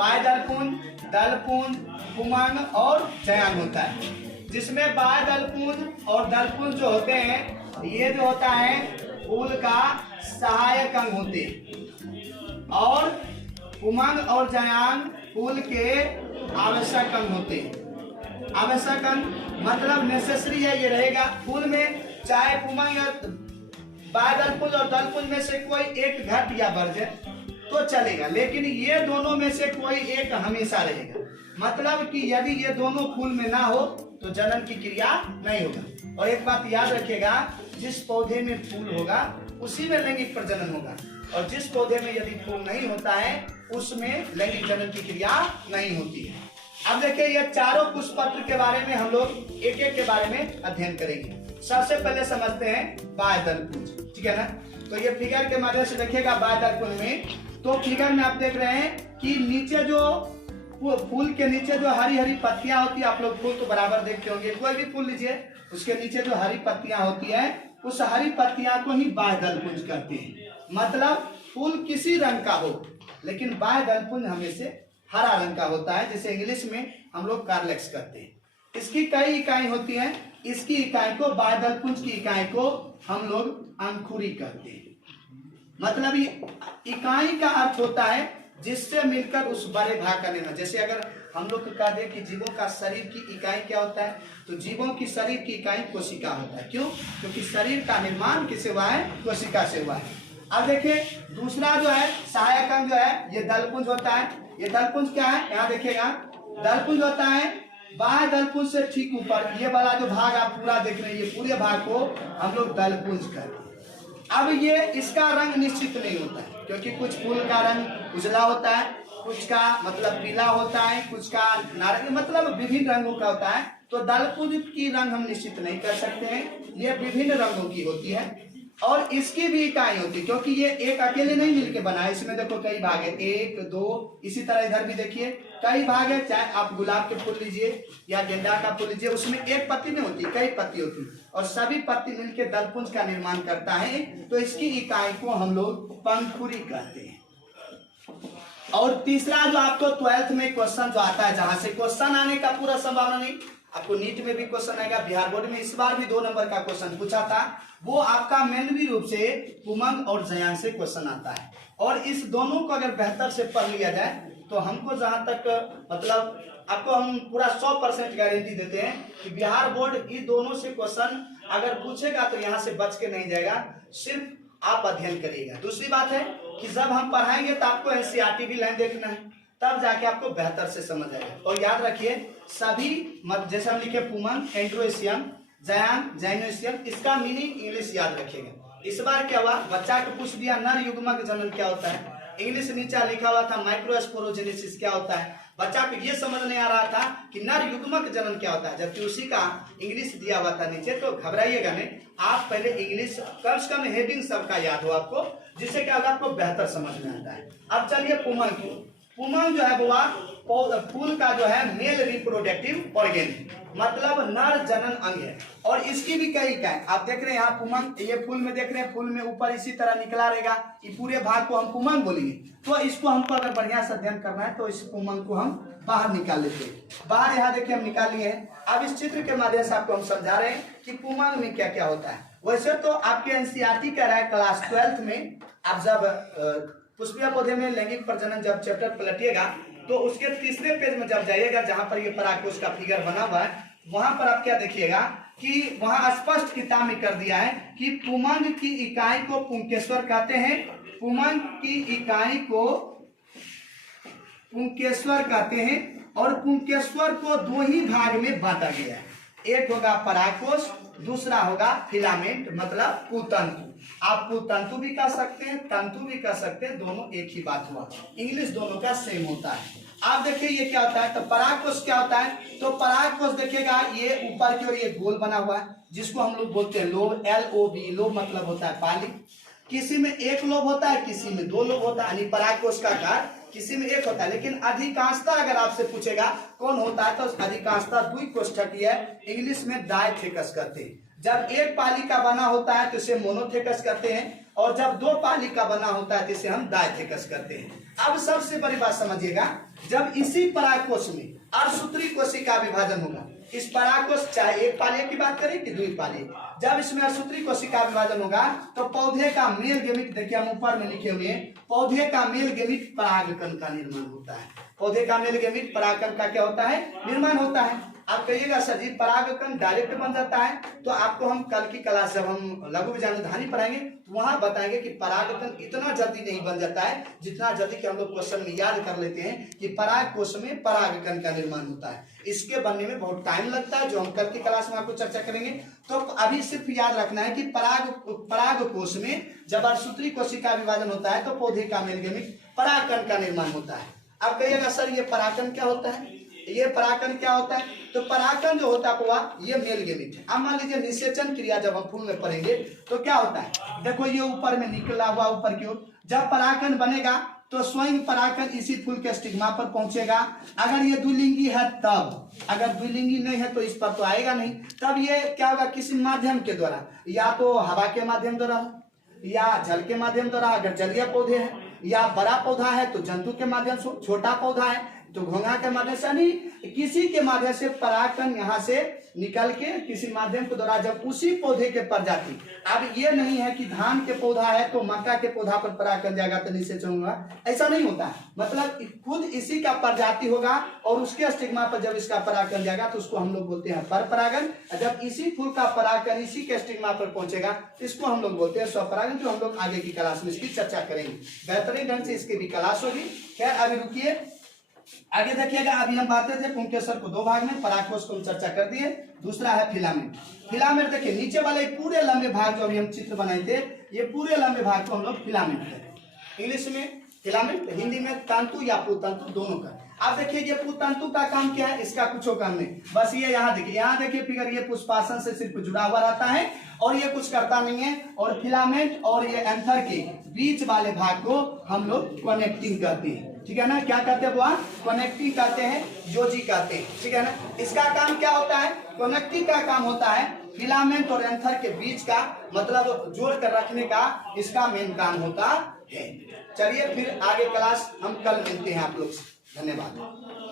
बाह्य दलपुंज, दलपुंज, पुमंग और जयांग होता है। जिसमें बाह्य दलपुंज और दलपुंज जो होते हैं ये जो होता है फूल का सहायक अंग होते हैं और पुमंग और जयांग फूल के आवश्यक अंग होते हैं। आवश्यक अंग मतलब नेसेसरी है, ये रहेगा फूल में, चाहे पुमंग या बाह्य दलपुंज और दलपुंज में से कोई एक घट या बढ़ जाए तो चलेगा, लेकिन ये दोनों में से कोई एक हमेशा रहेगा। मतलब कि यदि ये दोनों फूल में ना हो तो जनन की क्रिया नहीं होगा। और एक बात याद रखिएगा, जिस पौधे में फूल होगा उसी में लैंगिक प्रजनन होगा, और जिस पौधे में यदि फूल नहीं होता है उसमें लैंगिक जनन की क्रिया नहीं होती है। अब देखिए ये चारों पुष्पपत्र के बारे में हम लोग एक एक के बारे में अध्ययन करेंगे। सबसे पहले समझते हैं बाह्य दलपुंज, ठीक है ना। तो ये फिगर के माध्यम से देखिएगा बाह्य दलपुंज में, तो फिगर में आप देख रहे हैं कि नीचे जो फूल के नीचे जो हरी हरी पत्तियां होती है, आप लोग फूल तो बराबर देखते होंगे, कोई भी फूल लीजिए उसके नीचे जो हरी पत्तियां होती है उस हरी पत्तियां को ही बाह्य दलपुंज कहते हैं। मतलब फूल किसी रंग का हो लेकिन बाह्य दलपुंज हमेशा हरा रंग का होता है, जिसे इंग्लिश में हम लोग कार्लेक्स कहते हैं। इसकी कई इकाई होती है, इसकी इकाई को बाह्य दलपुंज की इकाई को हम लोग अंकुरी कहते हैं। मतलब इकाई का अर्थ होता है जिससे मिलकर उस बड़े भाग का निर्माण। जैसे अगर हम लोग कह दें कि जीवों का शरीर की इकाई क्या होता है, तो जीवों की शरीर की इकाई कोशिका होता है। क्यों? क्योंकि शरीर का निर्माण किससे हुआ है? कोशिका से हुआ है। अब देखिए दूसरा जो है सहायक अंग जो है ये दलपुंज होता है। ये दलपुंज क्या है, यहाँ देखिएगा, दलपुंज होता है बाह्य दलपुंज से ठीक ऊपर, ये वाला जो भाग आप पूरा देख रहे हैं, ये पूरे भाग को हम लोग दलपुंज कहते हैं। अब ये इसका रंग निश्चित नहीं होता है, क्योंकि कुछ फूल का रंग उजला होता है, कुछ का मतलब पीला होता है, कुछ का नारंगी, मतलब विभिन्न रंगों का होता है। तो दलपुंज की रंग हम निश्चित नहीं कर सकते हैं, ये विभिन्न रंगों की होती है और इसकी भी इकाई होती है, क्योंकि ये एक अकेले नहीं मिलके बना है। इसमें देखो कई भाग है, 1 2, इसी तरह इधर भी देखिए कई भाग है। चाहे आप गुलाब के फूल लीजिए या गेंदा का फूल लीजिए, उसमें एक पत्ती नहीं होती, कई पत्ती होती और सभी पत्ती मिलकर दलपुंज का निर्माण करता है। तो इसकी इकाई को हम लोग पंखुड़ी कहते हैं। और तीसरा जो आपको 12th में क्वेश्चन जो आता है, जहां से क्वेश्चन आने का पूरा संभावना नहीं, आपको नीट में भी क्वेश्चन आएगा, बिहार बोर्ड में इस बार भी 2 नंबर का क्वेश्चन पूछा था, वो आपका मेनवी रूप से पुमंग और जयांग से क्वेश्चन आता है। और इस दोनों को अगर बेहतर से पढ़ लिया जाए तो हमको जहां तक मतलब आपको हम पूरा 100% गारंटी देते हैं कि बिहार बोर्ड इन दोनों से क्वेश्चन अगर पूछेगा तो यहाँ से बच के नहीं जाएगा, सिर्फ आप अध्ययन करिएगा। दूसरी बात है कि जब हम पढ़ाएंगे तो आपको एनसीईआरटी भी लाइन देखना है, तब जाके आपको बेहतर से समझ आएगा। और याद रखिए सभी जैसे हम लिखे पुमंग, एंड्रोएशियम, जयांग, जाइनोएशियम, इसका मीनिंग इंग्लिश याद रखिएगा। इस बार क्या हुआ, बच्चा को पूछ दिया नर युग्मक जनन क्या होता है, इंग्लिश नीचे लिखा हुआ था माइक्रोस्पोरोजेनेसिस क्या होता है। बच्चा को ये समझ नहीं आ रहा था कि नर युग्मक जनन क्या होता है, जबकि उसी का इंग्लिश दिया हुआ था नीचे। तो घबराइएगा नहीं, आप पहले इंग्लिश कम से कम हेडिंग सबका याद हो आपको, जिससे क्या होगा आपको बेहतर समझ में आता है। अब चलिए पुमंग की। पुमंग जो है वो फूल का जो है मेल रिप्रोडक्टिव ऑर्गेन, मतलब नर जनन अंग है। और इसकी भी कई इकाई आप देख रहे हैं यहाँ पुमंग, ये फूल में देख रहे हैं, फूल में ऊपर इसी तरह निकला रहेगा, ये पूरे भाग को हम पुमंग बोलेंगे। तो इसको हमको अगर बढ़िया से अध्ययन करना है तो इस पुमंग को हम बाहर निकाल लेते हैं। बाहर यहाँ देखिए हम निकाल लिए हैं। अब इस चित्र के माध्यम से आपको हम समझा रहे हैं कि पुमंग में क्या क्या होता है। वैसे तो आपके एनसीईआरटी कह रहा है क्लास 12th में आप जब पुष्पीय पौधे में लैंगिक प्रजनन जब चैप्टर पलटिएगा तो उसके तीसरे पेज में जब जाइएगा, जहां पर ये परागकोश का फिगर बना हुआ है, वहां पर आप क्या देखिएगा कि वहां स्पष्ट किताब में कर दिया है कि पुमंग की इकाई को पुंकेश्वर कहते हैं। पुमंग की इकाई को पुंकेश्वर कहते हैं और पुंकेश्वर को 2 ही भाग में बांटा गया है, एक होगा परागकोश, दूसरा होगा फिलामेंट मतलब कुतंतु। आप कुतंतु भी कह सकते हैं, तंतु भी कह सकते हैं, दोनों एक ही बात हुआ, इंग्लिश दोनों का सेम होता है। आप देखिए ये क्या होता है, तो परागकोश क्या होता है, तो परागकोश देखिएगा ये ऊपर की ओर ये गोल बना हुआ है, जिसको हम लोग बोलते हैं लोब, LOB, लोब मतलब होता है पाली। किसी में 1 लोब होता है, किसी में 2 लोब होता है, यानी परागकोश का आकार किसी में 1 होता है। लेकिन अधिकांशता अगर आपसे पूछेगा कौन होता है तो अधिकांशता द्विकोष्ठकीय है, इंग्लिश में डायथेकस कहते हैं। जब 1 पाली का बना होता है तो इसे मोनोथेकस कहते हैं, और जब 2 पाली का बना होता है तो इसे हम डायथेकस कहते हैं। अब सबसे बड़ी बात समझिएगा, जब इसी परागकोश में अर्धसूत्री कोशिका विभाजन होगा, इस परागकोश चाहे एक पालिया की बात करें कि द्विपालिया, जब इसमें अर्धसूत्री कोशिका विभाजन होगा तो पौधे का मेल गेमिट, देखिए हम ऊपर में लिखे हुए हैं, पौधे का मेल गेमिट परागकण का निर्माण होता है। पौधे का मेल गेमिट परागकण का क्या होता है? निर्माण होता है। आप कहिएगा सर जी परागकण डायरेक्ट बन जाता है, तो आपको हम कल की क्लास जब हम लघु बीजाणुधानी पढ़ाएंगे तो वहां बताएंगे कि परागकण इतना जल्दी नहीं बन जाता है जितना जल्दी कि हम लोग क्वेश्चन में याद कर लेते हैं कि परागकोश में परागकण का निर्माण होता है। इसके बनने में बहुत टाइम लगता है, जो हम कल की क्लास में आपको चर्चा करेंगे। तो अभी सिर्फ याद रखना है कि परागकोश में जब अर्धसूत्री कोशिका विभाजन होता है तो पौधे का मेल गेमिट परागकण का निर्माण होता है। अब कहिएगा सर ये परागकण क्या होता है, ये परागकण क्या होता है? तो परागकण जो होता है ये मेल गेमिट है। अब मान लीजिए निषेचन क्रिया जब हम फूल में पढ़ेंगे तो क्या होता है, देखो ये ऊपर में निकला हुआ ऊपर की ओर, जब परागकण बनेगा तो स्वयं परागकण इसी फूल के स्टिग्मा पर पहुंचेगा। अगर ये द्विलिंगी है तब, अगर द्विलिंगी नहीं है तो इस पर तो आएगा नहीं। तब ये क्या होगा, किसी माध्यम के द्वारा, या तो हवा के माध्यम द्वारा या जल के माध्यम द्वारा, अगर जलीय पौधे हैं, या बड़ा पौधा है तो जंतु के माध्यम से, छोटा पौधा है तो घोंघा के माध्यम से, नहीं किसी के माध्यम से परागकण यहाँ से निकल के किसी माध्यम के द्वारा जब उसी पौधे के प्रजाति, अब ये नहीं है कि धान के पौधा है तो मक्का के पौधा पर परागकण जाएगा तो निषेचन होगा, ऐसा नहीं होता है। मतलब खुद इसी का प्रजाति होगा और उसके स्टिग्मा पर जब इसका परागकण जाएगा तो उसको हम लोग बोलते हैं पर परागण। जब इसी फूल का परागकण इसी के स्टिग्मा पर पहुंचेगा इसको हम लोग बोलते हैं स्वपरागण, जो हम लोग आगे की क्लास में इसकी चर्चा करेंगे, बेहतरीन ढंग से इसकी भी क्लास होगी। खैर अभी रुकिए, आगे देखिएगा। अभी हम बातें थे पुंकेसर को दो भाग में, परागकोश को हम चर्चा कर दिए, दूसरा है फिलामेंट। फिलामेंट देखिए नीचे वाले पूरे लंबे भाग जो अभी हम चित्र बनाए थे, ये पूरे लंबे भाग को हम लोग फिलामेंट कहते हैं। इंग्लिश में फिलामेंट, हिंदी में तंतु या पुतंतु दोनों का। अब देखिए ये पुतंतु का काम क्या है, इसका कुछ काम नहीं, बस ये यहाँ देखिए फिगर, ये पुष्पासन से सिर्फ जुड़ा हुआ रहता है और ये कुछ करता नहीं है। और फिलामेंट और ये एंथर के बीच वाले भाग को हम लोग कनेक्टिंग कहते हैं, ठीक है ना। क्या कहते हैं वहाँ, कनेक्टिंग कहते हैं, योजी कहते हैं, ठीक है ना। इसका काम क्या होता है, कनेक्टिंग का काम होता है फिलामेंट और एंथर के बीच का, मतलब जोड़ कर रखने का इसका मेन काम होता है। चलिए फिर आगे क्लास हम कल मिलते हैं आप लोग से, धन्यवाद।